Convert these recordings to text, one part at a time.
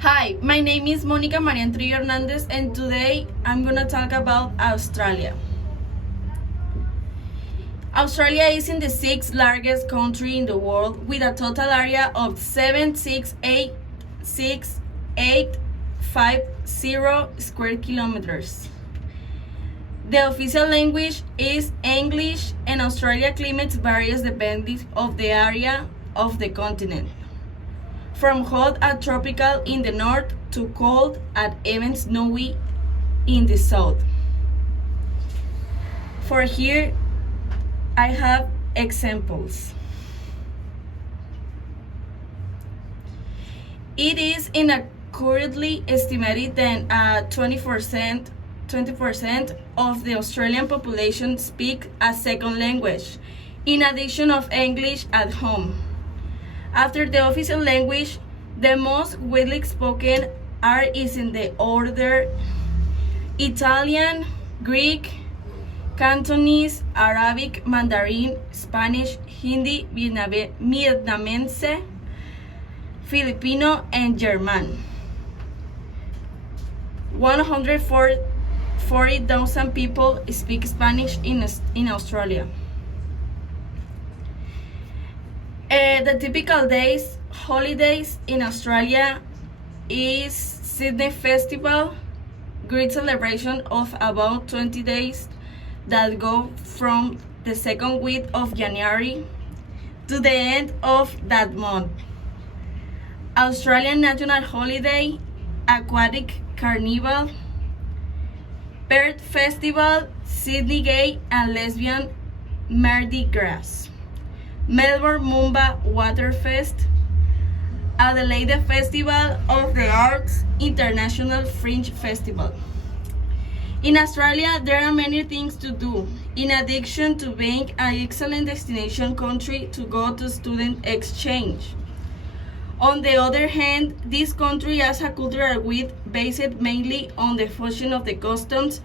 Hi, my name is Monica Marian Trillo Hernandez, and today I'm gonna talk about Australia. Australia is in the sixth largest country in the world with a total area of 768,6850 square kilometers. The official language is English, and Australia climate varies depending on the area of the continent, from hot and tropical in the north to cold and even snowy in the south. For here, I have examples. It is currently estimated that 20% of the Australian population speak a second language, in addition of English at home. After the official language, the most widely spoken is in the order Italian, Greek, Cantonese, Arabic, Mandarin, Spanish, Hindi, Vietnamese, Filipino, and German. 140,000 people speak Spanish in Australia. The typical holidays in Australia is Sydney Festival, great celebration of about 20 days that go from the second week of January to the end of that month. Australian National Holiday, Aquatic Carnival, Perth Festival, Sydney Gay and Lesbian Mardi Gras, Melbourne Moomba Waterfest, Adelaide Festival of the Arts, International Fringe Festival. In Australia, there are many things to do, in addition to being an excellent destination country to go to student exchange. On the other hand, this country has a cultural wealth based mainly on the fusion of the customs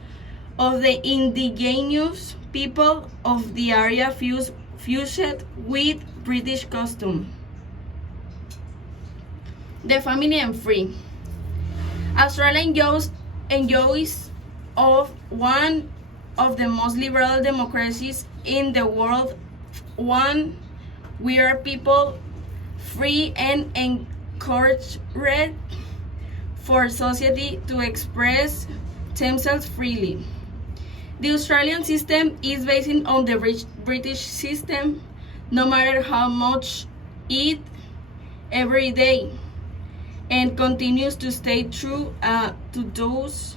of the indigenous people of the area fused with British custom. The family and free. Australia enjoys of one of the most liberal democracies in the world. One, we are people free and encouraged for society to express themselves freely. The Australian system is based on the British system, no matter how much it every day, and continues to stay true to those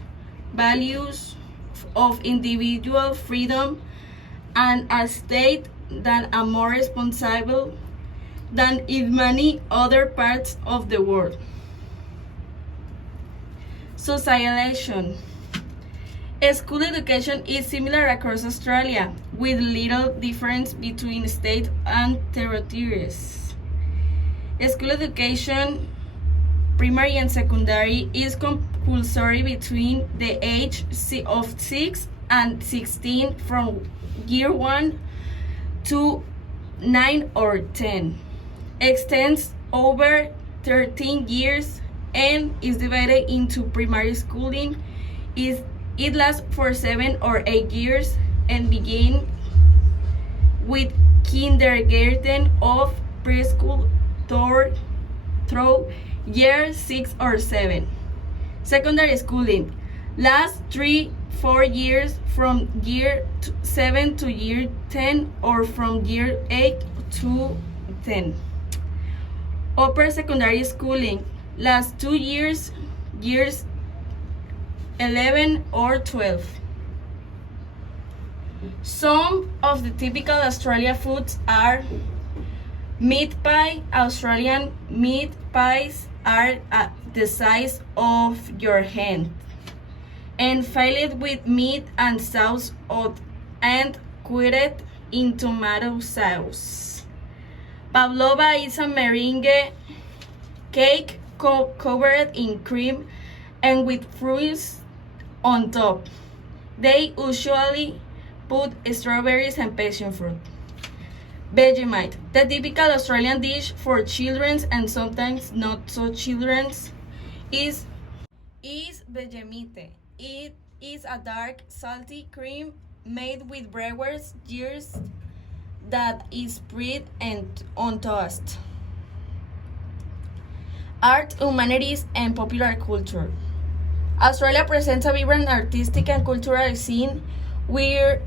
values of individual freedom and a state that are more responsible than in many other parts of the world. Socialization. School education is similar across Australia, with little difference between states and territories. School education, primary and secondary, is compulsory between the age of 6 and 16 from year 1 to 9 or 10. Extends over 13 years and is divided into primary schooling. It lasts for 7 or 8 years and begin with kindergarten of preschool through year 6 or 7. Secondary schooling lasts 3-4 years from year 7 to year 10 or from year 8 to 10. Upper secondary schooling lasts 2 years, years 11 or 12. Some of the typical Australia foods are meat pie. Australian meat pies are the size of your hand and filled with meat and sauce and coated in tomato sauce. Pavlova is a meringue cake covered in cream and with fruits on top. They usually put strawberries and passion fruit. Vegemite, the typical Australian dish for children and sometimes not so children, is vegemite. It is a dark, salty cream made with brewer's yeast that is spread and on toast. Art, humanities, and popular culture. Australia presents a vibrant artistic and cultural scene where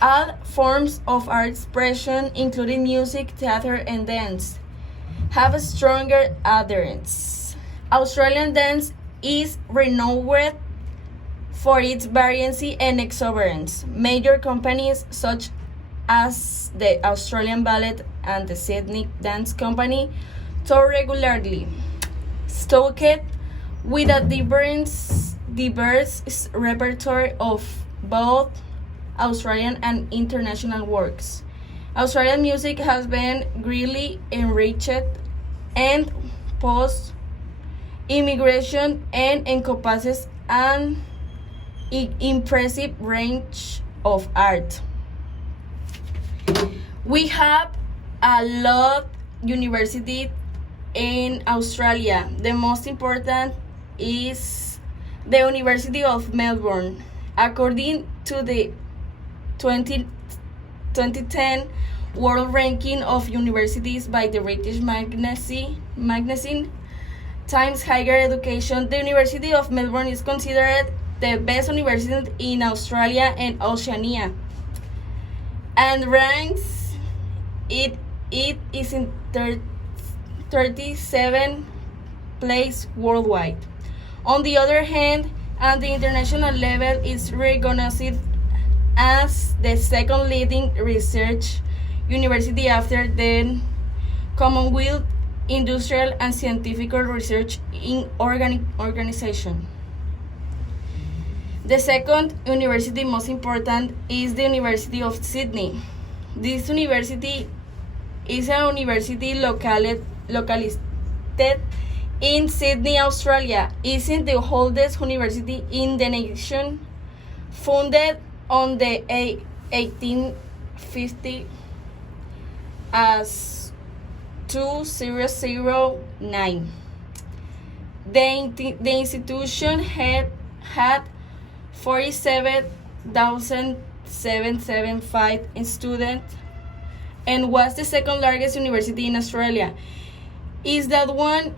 all forms of art expression, including music, theater, and dance, have a stronger adherence. Australian dance is renowned for its variety and exuberance. Major companies such as the Australian Ballet and the Sydney Dance Company tour regularly, stocked with a diverse repertoire of both Australian and international works. Australian music has been greatly enriched and post immigration and encompasses an impressive range of art. We have a lot university in Australia. The most important is the University of Melbourne. According to the 2010 World Ranking of Universities by the British magazine Times Higher Education, the University of Melbourne is considered the best university in Australia and Oceania, and ranks it is in 37th place worldwide. On the other hand, at the international level, it's recognized as the second leading research university after the Commonwealth Industrial and Scientific Research in Organization. The second university most important is the University of Sydney. This university is a university located in Sydney, Australia. It is the oldest university in the nation, founded on the 1850 as 2009. The institution had 47,775 students and was the second largest university in Australia. Is that one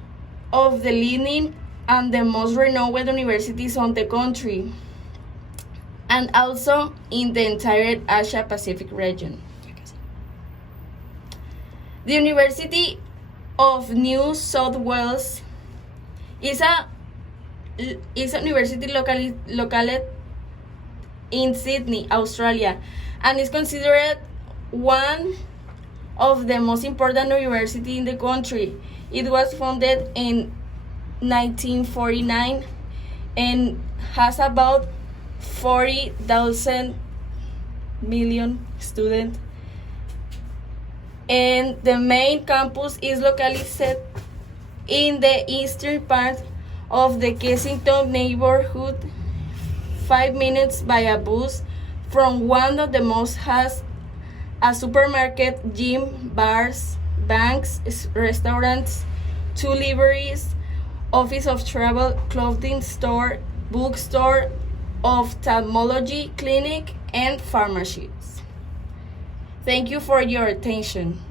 of the leading and the most renowned universities on the country, and also in the entire Asia Pacific region. The University of New South Wales is a university located in Sydney, Australia, and is considered one of the most important universities in the country. It was founded in 1949 and has about 40,000 million students. And the main campus is located in the eastern part of the Kensington neighborhood, 5 minutes by a bus from one of the most has a supermarket, gym, bars, banks, restaurants, 2 libraries, office of travel, clothing store, bookstore, ophthalmology clinic, and pharmacies. Thank you for your attention.